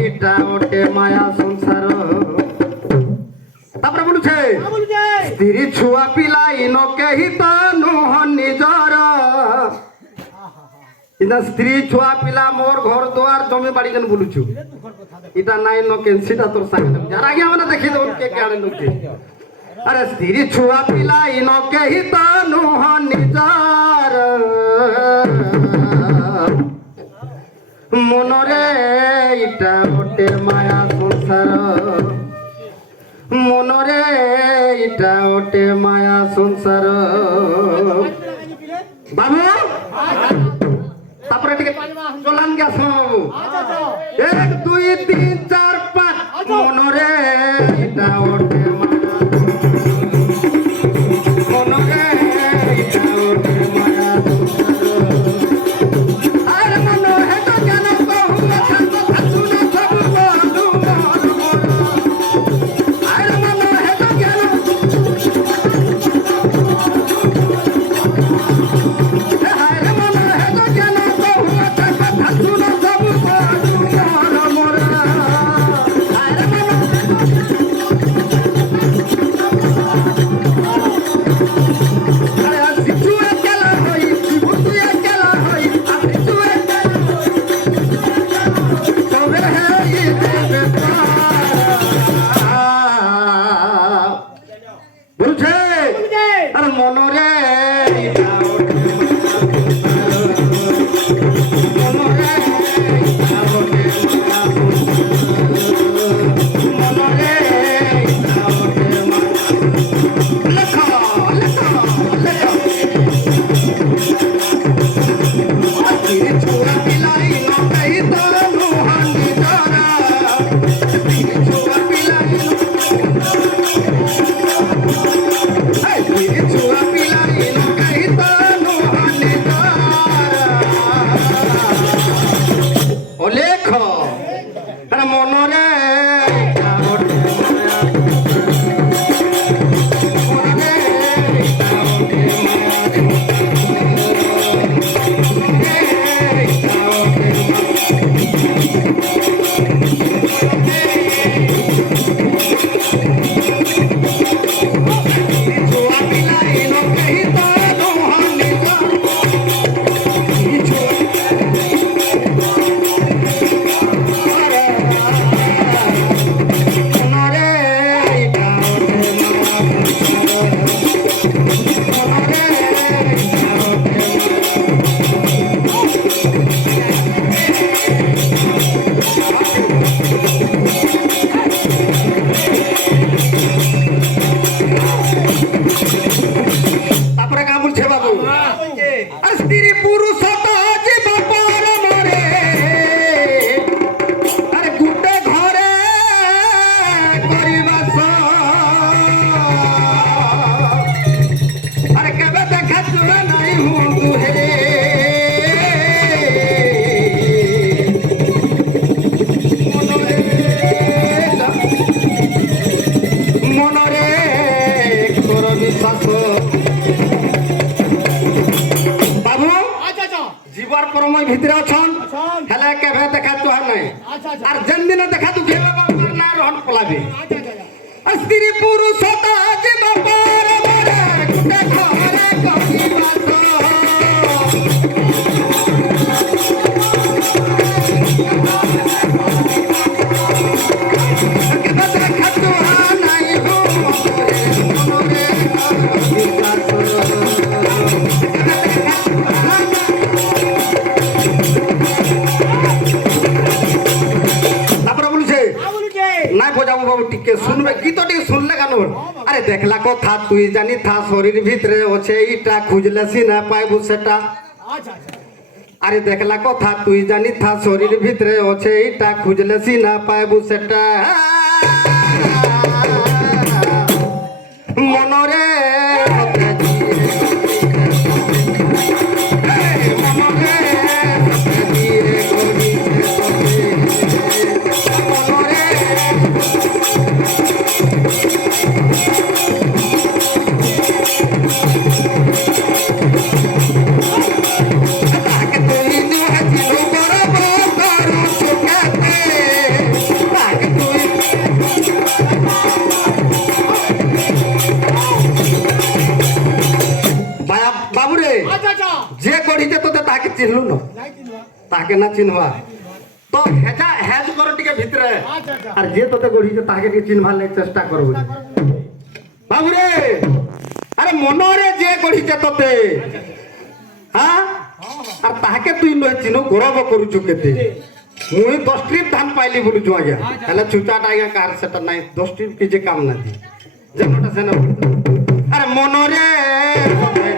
এটা ওটে মায়া সংসার তারপরে বলছে স্ত্রী ছুয়া পিলা ইন কেহি তো নুহ নিজর ইনা স্ত্রী ছুয়া পিলা মোর ঘর দুয়ার জমি বাড়ি কেন বলুছু এটা নাই ন কেন সেটা তোর সামনে যার আগে আমরা দেখি দেব কে কে আনে লোকে আরে স্ত্রী ছুয়া পিলা ইন কেহি তো নুহ নিজর মনরে এটা ওটে মায়া সংসার মনরে এটা ওটে মায়া সংসার বাবু তারপরে টিকে চলান গ্যাস বাবু 1 2 3 4 5 মনরে এটা ওটে মায়া মনরে এটা ওটে মায়া ভিতরে অছন হেলে কেভে দেখা তো আর নাই আর যেন দিন দেখা তো কেবে বাবার না রহন পলাবে স্ত্রী পুরুষ তা জীব পার মরে গুটে ঘরে কহিবাস কেবে দেখা তো আর নাই গো মনে টিকে শুনবে গীত টিকে শুনলে কেন আরে দেখলা কথা তুই জানি থা শরীর ভিতরে আছে ইটা খুঁজলে সিনা পাইবু সেটা আরে দেখলা কথা তুই জানি থা শরীর ভিতরে আছে ইটা খুঁজলে সিনা পাইবু সেটা মনরে তাহাকে না চিনবা তো হেজা হেজ কর টিকে ভিতরে আর যে তোতে গড়িছে তাহাকে টিকে চিনবার লাগি চেষ্টা করব বাবুরে আরে মনরে যে গড়িছে তোতে হ্যাঁ আর তাহাকে তুই নয় চিনো গৌরব করুছু কেতে মুই 10 ট্রিপ ধান পাইলি বলুছু আজ্ঞা তাহলে ছুটাটা আজ্ঞা কার সেটা নাই 10 ট্রিপ কি যে কাম না দি যেমনটা সেনা আরে মনরে মনরে